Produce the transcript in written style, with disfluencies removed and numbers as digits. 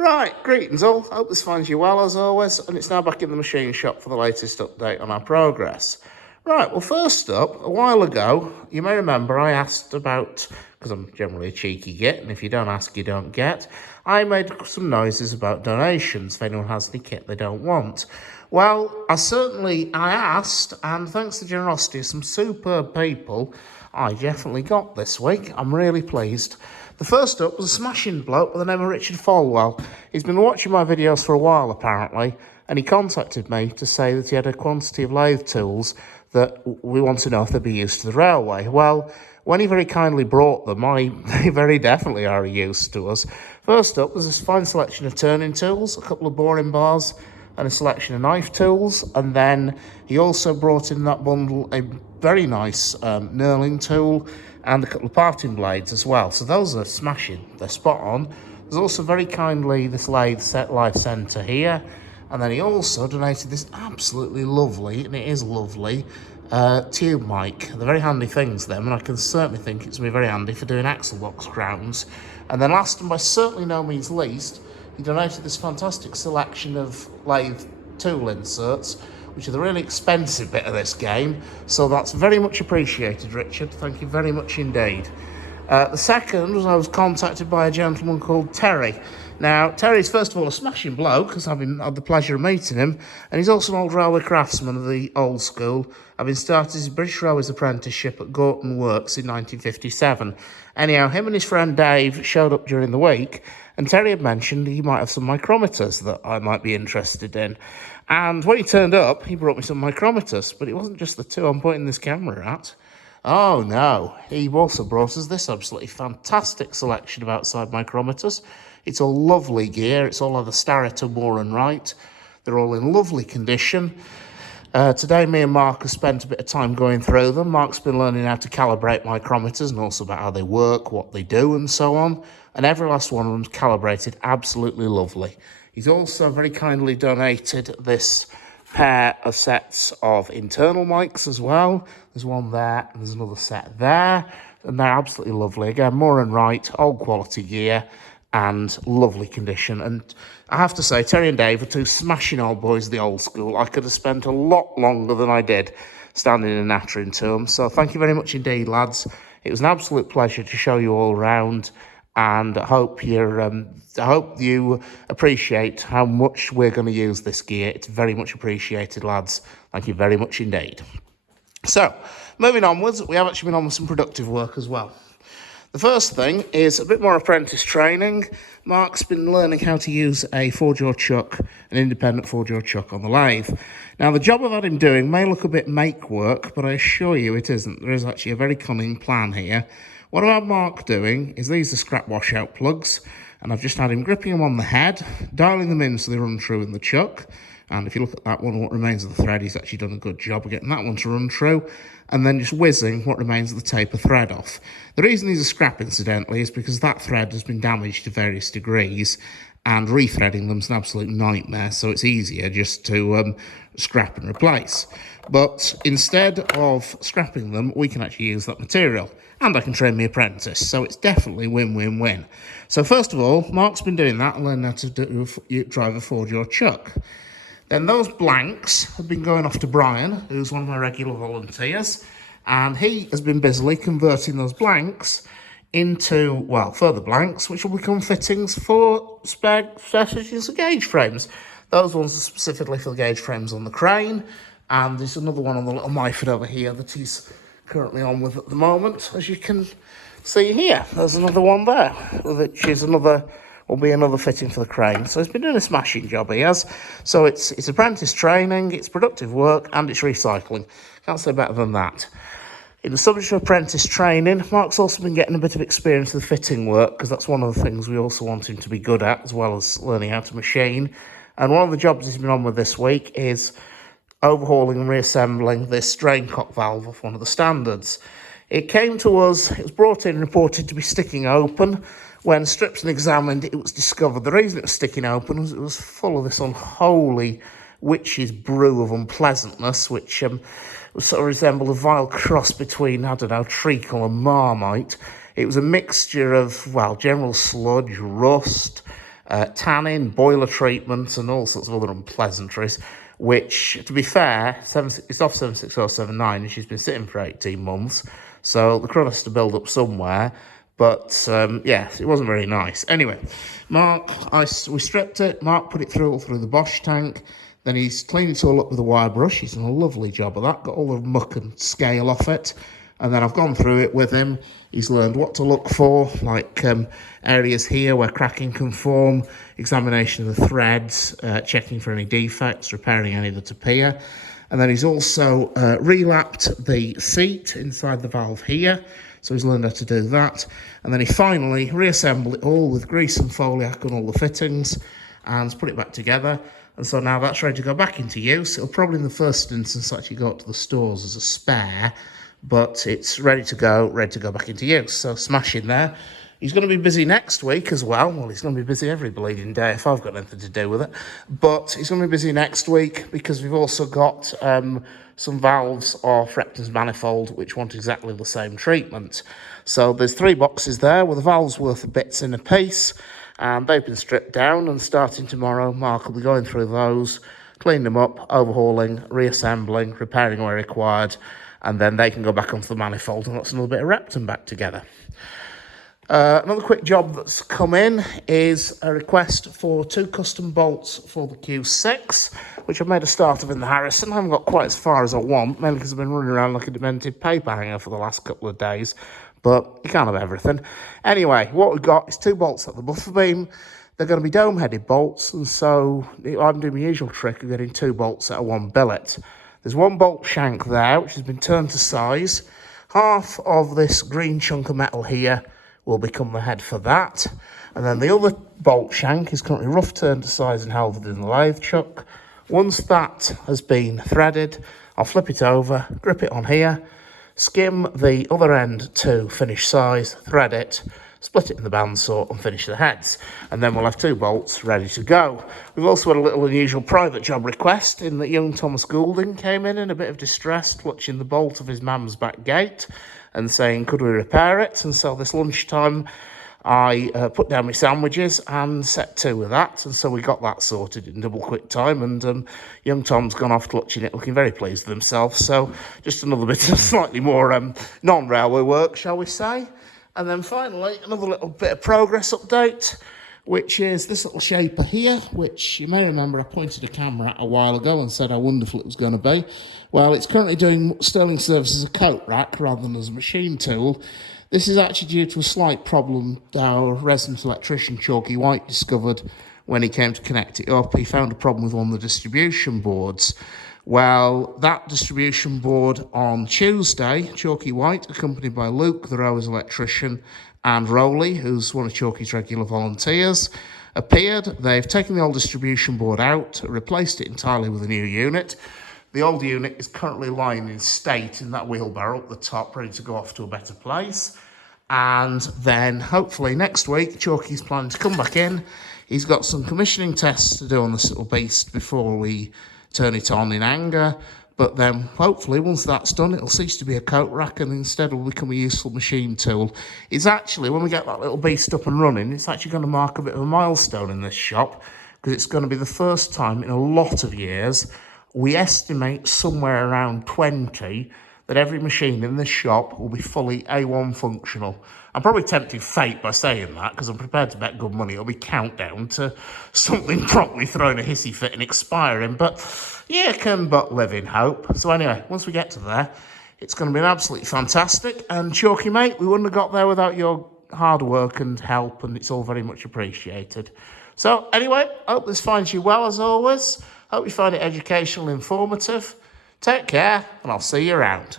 Right, greetings all. Hope this finds you well as always, and it's now back in the machine shop for the latest update on our progress. Right, well, first up, a while ago, you may remember I asked about, because I'm generally a cheeky git, and if you don't ask, you don't get, I made some noises about donations if anyone has any kit they don't want. Well, I asked, and thanks to the generosity of some superb people, I definitely got this week. I'm really pleased. The first up was a smashing bloke by the name of Richard Falwell. He's been watching my videos for a while, apparently, and he contacted me to say that he had a quantity of lathe tools that we want to know if they'd be used to the railway. Well, when he very kindly brought them, they very definitely are a use to us. First up, there's this fine selection of turning tools, a couple of boring bars, and a selection of knife tools. And then he also brought in that bundle a very nice knurling tool and a couple of parting blades as well. So those are smashing. They're spot on. There's also very kindly this lathe set life centre here. And then he also donated this absolutely lovely, and it is lovely, tube mic. They're very handy things, them, and I can certainly think it's going to be very handy for doing axle box crowns. And then last and by certainly no means least, he donated this fantastic selection of lathe tool inserts, which are the really expensive bit of this game. So that's very much appreciated, Richard. Thank you very much indeed. The second was I was contacted by a gentleman called Terry. Now, Terry's first of all a smashing bloke, because I've had the pleasure of meeting him, and he's also an old railway craftsman of the old school, having started his British Railways apprenticeship at Gorton Works in 1957. Anyhow, him and his friend Dave showed up during the week, and Terry had mentioned he might have some micrometers that I might be interested in. And when he turned up, he brought me some micrometers, but it wasn't just the two I'm pointing this camera at. Oh no, he also brought us this absolutely fantastic selection of outside micrometers. It's all lovely gear, it's all either Starrett or Moore and Wright. They're all in lovely condition. Today, me and Mark have spent a bit of time going through them. Mark's been learning how to calibrate micrometers and also about how they work, what they do, and so on. And every last one of them's calibrated absolutely lovely. He's also very kindly donated this pair of sets of internal mics as well. There's one there, and there's another set there. And they're absolutely lovely. Again, Moore and Wright, old quality gear, and lovely condition. And I have to say, Terry and Dave are two smashing old boys of the old school. I could have spent a lot longer than I did standing and nattering to them. So thank you very much indeed, lads. It was an absolute pleasure to show you all around, and I hope you appreciate how much we're going to use this gear. It's very much appreciated, lads. Thank you very much indeed. So, moving onwards, we have actually been on with some productive work as well. The first thing is a bit more apprentice training. Mark's been learning how to use a 4-jaw chuck, an independent 4-jaw chuck on the lathe. Now, the job I've had him doing may look a bit make work, but I assure you it isn't. There is actually a very cunning plan here. What I've had Mark doing is these are scrap washout plugs, and I've just had him gripping them on the head, dialing them in so they run true in the chuck. And if you look at that one, what remains of the thread, he's actually done a good job of getting that one to run true, and then just whizzing what remains of the taper thread off. The reason these are scrap, incidentally, is because that thread has been damaged to various degrees, and rethreading them is an absolute nightmare, so it's easier just to scrap and replace. But instead of scrapping them, we can actually use that material, and I can train my apprentice, so it's definitely win-win-win. So first of all, Mark's been doing that and learning how to drive a 4-jaw chuck. Then those blanks have been going off to Brian, who's one of my regular volunteers, and he has been busily converting those blanks into, well, further blanks, which will become fittings for spare stitches and gauge frames. Those ones are specifically for the gauge frames on the crane, and there's another one on the little Myford over here that he's currently on with at the moment, as you can see here. There's another one there, which is will be another fitting for the crane. So he's been doing a smashing job, he has. So it's apprentice training, it's productive work, and it's recycling. Can't say better than that. In the subject of apprentice training, Mark's also been getting a bit of experience with fitting work, because that's one of the things we also want him to be good at, as well as learning how to machine. And one of the jobs he's been on with this week is overhauling and reassembling this drain cock valve off one of the standards. It came to us, it was brought in and reported to be sticking open. When stripped and examined, it was discovered the reason it was sticking open was it was full of this unholy witch's brew of unpleasantness, which sort of resembled a vile cross between, I don't know, treacle and marmite. It was a mixture of, well, general sludge, rust, tanning, boiler treatment, and all sorts of other unpleasantries, which, to be fair, it's off 76079, and she's been sitting for 18 months, so the crud has to build up somewhere. But, yeah, it wasn't very nice. Anyway, we stripped it. Mark put it all through the Bosch tank. Then he's cleaned it all up with a wire brush. He's done a lovely job of that. Got all the muck and scale off it. And then I've gone through it with him. He's learned what to look for, like areas here where cracking can form, examination of the threads, checking for any defects, repairing any that appear. And then he's also relapped the seat inside the valve here. So he's learned how to do that. And then he finally reassembled it all with grease and foliac on all the fittings and put it back together. And so now that's ready to go back into use. It'll probably in the first instance actually go to the stores as a spare, but it's ready to go back into use. So smashing there. He's going to be busy next week as well. Well, he's going to be busy every bleeding day if I've got anything to do with it. But he's going to be busy next week because we've also got some valves off Repton's manifold which want exactly the same treatment. So there's 3 boxes there with the valves worth of bits in a piece, and they've been stripped down, and starting tomorrow, Mark will be going through those, cleaning them up, overhauling, reassembling, repairing where required, and then they can go back onto the manifold, and that's another bit of Repton back together. Another quick job that's come in is a request for 2 custom bolts for the Q6, which I've made a start of in the Harrison. I haven't got quite as far as I want, mainly because I've been running around like a demented paper hanger for the last couple of days, but you can't have everything. Anyway, what we've got is 2 bolts at the buffer beam. They're going to be dome-headed bolts, and so I'm doing my usual trick of getting 2 bolts out of 1 billet. There's 1 bolt shank there, which has been turned to size. Half of this green chunk of metal here will become the head for that. And then the other bolt shank is currently rough turned to size and held in the lathe chuck. Once that has been threaded, I'll flip it over, grip it on here, skim the other end to finish size, thread it, split it in the bandsaw and finish the heads. And then we'll have 2 bolts ready to go. We've also had a little unusual private job request in that young Thomas Goulding came in a bit of distress, clutching the bolt of his mum's back gate and saying, could we repair it? And so this lunchtime, I put down my sandwiches and set 2 with that. And so we got that sorted in double quick time. And young Tom's gone off clutching it, looking very pleased with himself. So just another bit of slightly more non-railway work, shall we say. And then finally, another little bit of progress update, which is this little shaper here, which you may remember I pointed a camera at a while ago and said how wonderful it was going to be. Well, it's currently doing sterling service as a coat rack rather than as a machine tool. This is actually due to a slight problem our resident electrician, Chalky White, discovered when he came to connect it up. He found a problem with one of the distribution boards. Well, that distribution board on Tuesday, Chalky White, accompanied by Luke, the Rowers electrician, and Rowley, who's one of Chalky's regular volunteers, appeared. They've taken the old distribution board out, replaced it entirely with a new unit. The old unit is currently lying in state in that wheelbarrow up the top, ready to go off to a better place. And then, hopefully, next week, Chalky's planning to come back in. He's got some commissioning tests to do on this little beast before we turn it on in anger. But then, hopefully, once that's done, it'll cease to be a coat rack and instead will become a useful machine tool. It's actually, when we get that little beast up and running, it's actually going to mark a bit of a milestone in this shop, because it's going to be the first time in a lot of years, we estimate somewhere around 20, that every machine in this shop will be fully A1 functional. I'm probably tempting fate by saying that, because I'm prepared to bet good money it'll be countdown to something properly throwing a hissy fit and expiring, but you can but live in hope. So anyway, once we get to there, it's going to be absolutely fantastic, and Chalky, mate, we wouldn't have got there without your hard work and help, and it's all very much appreciated. So anyway, I hope this finds you well as always. Hope you find it educational and informative. Take care, and I'll see you around.